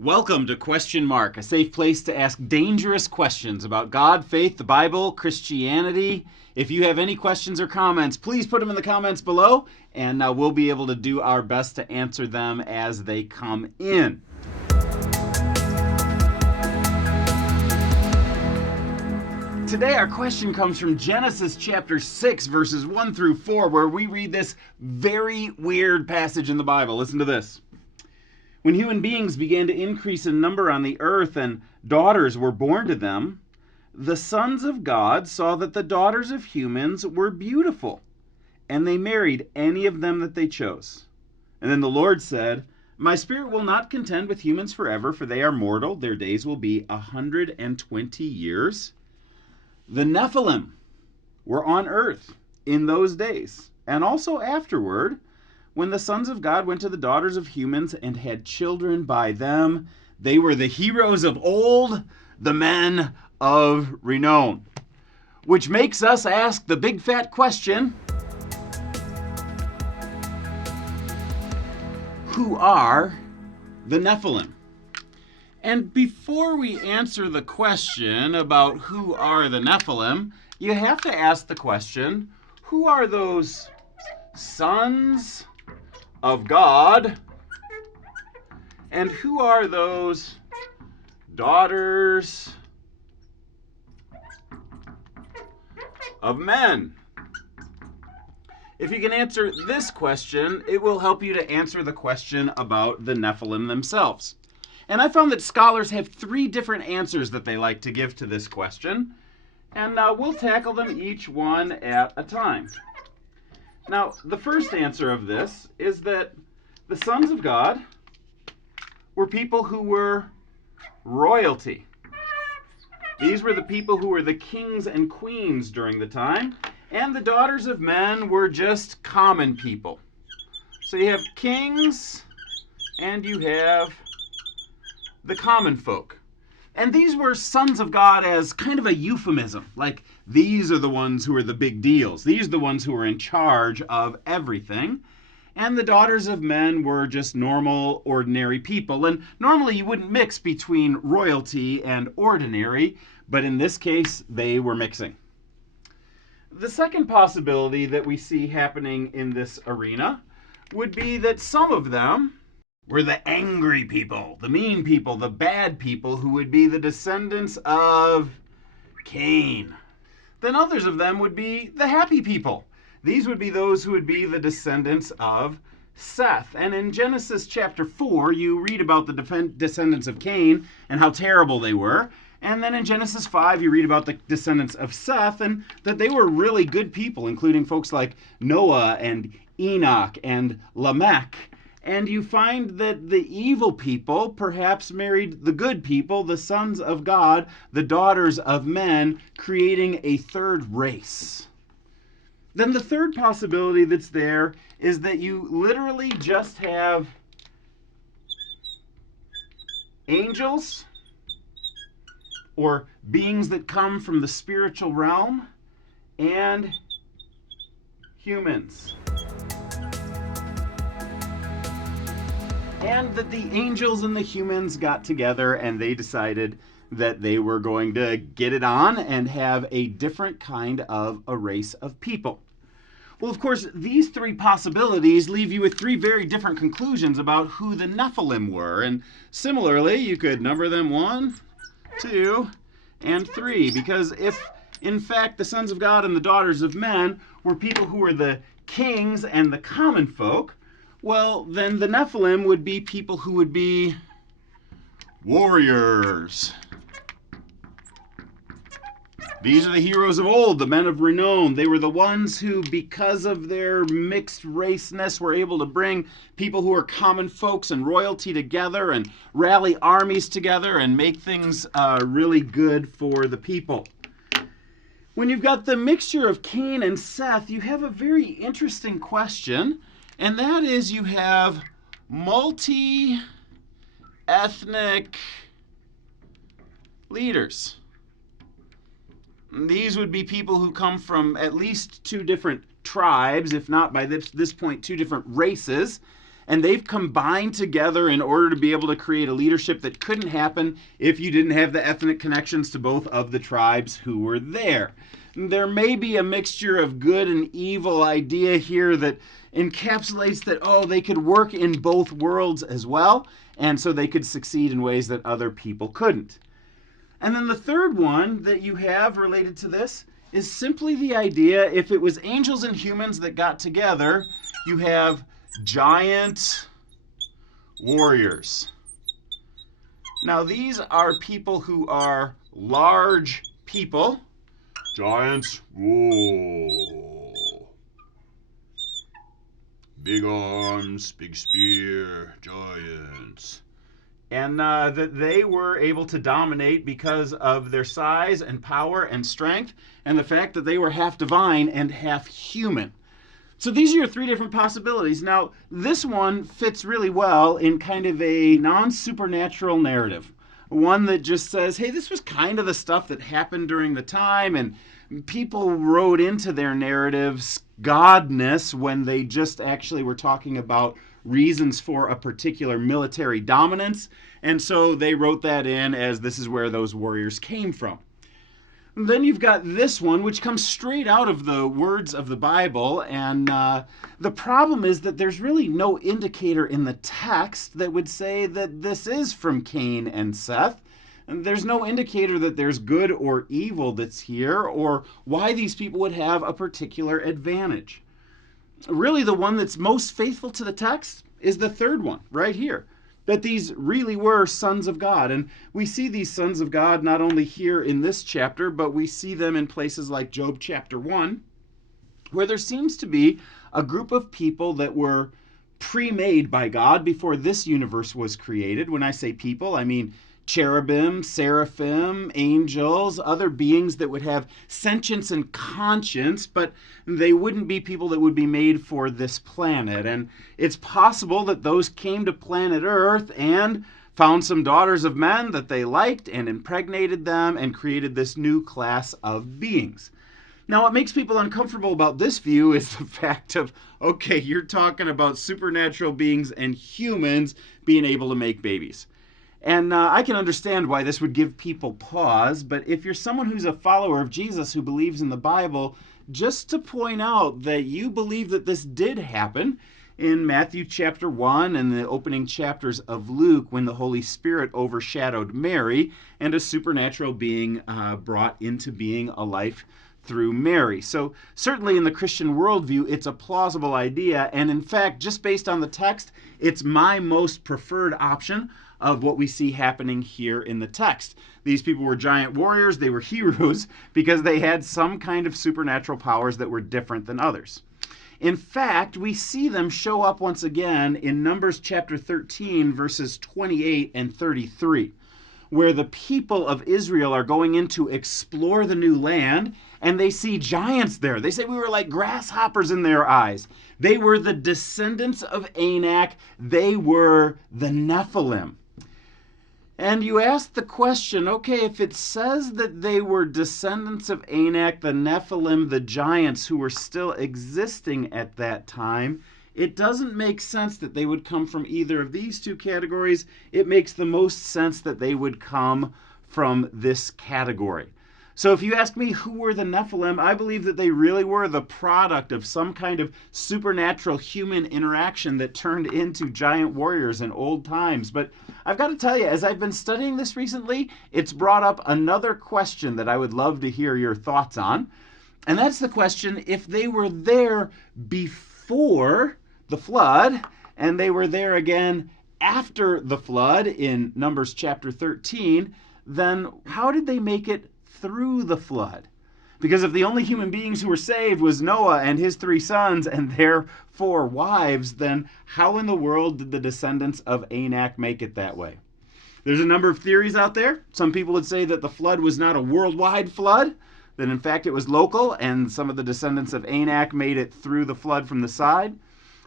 Welcome to Question Mark, a safe place to ask dangerous questions about God, faith, the Bible, Christianity. If you have any questions or comments, please put them in the comments below, and we'll be able to do our best to answer them as they come in. Today our question comes from Genesis chapter 6, verses 1 through 4, where we read this very weird passage in the Bible. Listen to this. When human beings began to increase in number on the earth and daughters were born to them, the sons of God saw that the daughters of humans were beautiful, and they married any of them that they chose. And then the Lord said, "My spirit will not contend with humans forever, for they are mortal. Their days will be 120 years. The Nephilim were on earth in those days, and also afterward, when the sons of God went to the daughters of humans and had children by them. They were the heroes of old, the men of renown." Which makes us ask the big fat question, who are the Nephilim? And before we answer the question about who are the Nephilim, you have to ask the question, who are those sons of God, and who are those daughters of men? If you can answer this question, it will help you to answer the question about the Nephilim themselves. And I found that scholars have 3 different answers that they like to give to this question, and we'll tackle them each one at a time. Now, the first answer of this is that the sons of God were people who were royalty. These were the people who were the kings and queens during the time, and the daughters of men were just common people. So you have kings and you have the common folk. And these were sons of God as kind of a euphemism. Like, these are the ones who are the big deals. These are the ones who are in charge of everything. And the daughters of men were just normal, ordinary people. And normally you wouldn't mix between royalty and ordinary, but in this case, they were mixing. The second possibility that we see happening in this arena would be that some of them were the angry people, the mean people, the bad people who would be the descendants of Cain. Then others of them would be the happy people. These would be those who would be the descendants of Seth. And in Genesis chapter 4, you read about the descendants of Cain and how terrible they were. And then in Genesis 5, you read about the descendants of Seth and that they were really good people, including folks like Noah and Enoch and Lamech. And you find that the evil people perhaps married the good people, the sons of God, the daughters of men, creating a third race. Then the third possibility that's there is that you literally just have angels or beings that come from the spiritual realm and humans. And that the angels and the humans got together and they decided that they were going to get it on and have a different kind of a race of people. Well, of course, these 3 possibilities leave you with 3 very different conclusions about who the Nephilim were. And similarly, you could number them 1, 2, and 3. Because if, in fact, the sons of God and the daughters of men were people who were the kings and the common folk, well, then the Nephilim would be people who would be warriors. These are the heroes of old, the men of renown. They were the ones who, because of their mixed raceness, were able to bring people who are common folks and royalty together and rally armies together and make things really good for the people. When you've got the mixture of Cain and Seth, you have a very interesting question. And that is, you have multi-ethnic leaders. These would be people who come from at least 2 different tribes, if not by this point 2 different races. And they've combined together in order to be able to create a leadership that couldn't happen if you didn't have the ethnic connections to both of the tribes who were there. There may be a mixture of good and evil idea here that encapsulates that, they could work in both worlds as well, and so they could succeed in ways that other people couldn't. And then the third one that you have related to this is simply the idea, if it was angels and humans that got together, you have giant warriors. Now these are people who are large people. Giants, whoa. Big arms, big spear, giants. And that they were able to dominate because of their size and power and strength, and the fact that they were half divine and half human. So these are your three different possibilities. Now, this one fits really well in kind of a non-supernatural narrative. One that just says, hey, this was kind of the stuff that happened during the time, and people wrote into their narratives godness when they just actually were talking about reasons for a particular military dominance, and so they wrote that in as this is where those warriors came from. And then you've got this one, which comes straight out of the words of the Bible, and the problem is that there's really no indicator in the text that would say that this is from Cain and Seth. And there's no indicator that there's good or evil that's here, or why these people would have a particular advantage. Really, the one that's most faithful to the text is the third one, right here. That these really were sons of God. And we see these sons of God not only here in this chapter, but we see them in places like Job chapter 1, where there seems to be a group of people that were pre-made by God before this universe was created. When I say people, I mean cherubim, seraphim, angels, other beings that would have sentience and conscience, but they wouldn't be people that would be made for this planet. And it's possible that those came to planet Earth and found some daughters of men that they liked and impregnated them and created this new class of beings. Now, what makes people uncomfortable about this view is the fact of, okay, you're talking about supernatural beings and humans being able to make babies. And I can understand why this would give people pause, but if you're someone who's a follower of Jesus who believes in the Bible, just to point out that you believe that this did happen in Matthew chapter 1 and the opening chapters of Luke when the Holy Spirit overshadowed Mary and a supernatural being brought into being a life through Mary. So certainly in the Christian worldview, it's a plausible idea, and in fact, just based on the text, it's my most preferred option of what we see happening here in the text. These people were giant warriors, they were heroes, because they had some kind of supernatural powers that were different than others. In fact, we see them show up once again in Numbers chapter 13, verses 28 and 33, where the people of Israel are going in to explore the new land, and they see giants there. They say we were like grasshoppers in their eyes. They were the descendants of Anak. They were the Nephilim. And you ask the question, okay, if it says that they were descendants of Anak, the Nephilim, the giants who were still existing at that time, it doesn't make sense that they would come from either of these two categories. It makes the most sense that they would come from this category. So if you ask me who were the Nephilim, I believe that they really were the product of some kind of supernatural human interaction that turned into giant warriors in old times. But I've got to tell you, as I've been studying this recently, it's brought up another question that I would love to hear your thoughts on. And that's the question, if they were there before the flood, and they were there again after the flood in Numbers chapter 13, then how did they make it through the flood? Because if the only human beings who were saved was Noah and his 3 sons and their 4 wives, then how in the world did the descendants of Anak make it that way? There's a number of theories out there. Some people would say that the flood was not a worldwide flood, that in fact it was local, and some of the descendants of Anak made it through the flood from the side.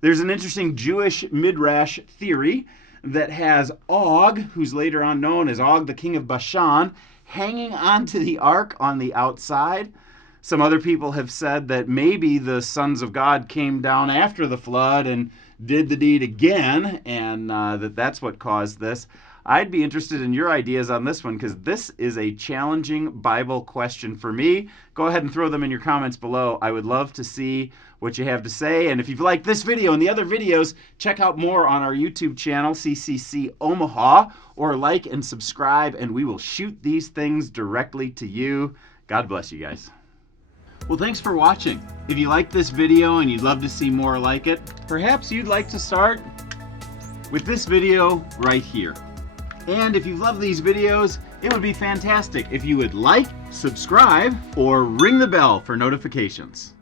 There's an interesting Jewish midrash theory that has Og, who's later on known as Og, the king of Bashan, hanging onto the ark on the outside. Some other people have said that maybe the sons of God came down after the flood and did the deed again, and that's what caused this. I'd be interested in your ideas on this one, because this is a challenging Bible question for me. Go ahead and throw them in your comments below. I would love to see what you have to say. And if you've liked this video and the other videos, check out more on our YouTube channel, CCC Omaha, or like and subscribe, and we will shoot these things directly to you. God bless you guys. Well, thanks for watching. If you liked this video and you'd love to see more like it, perhaps you'd like to start with this video right here. And if you love these videos, it would be fantastic if you would like, subscribe, or ring the bell for notifications.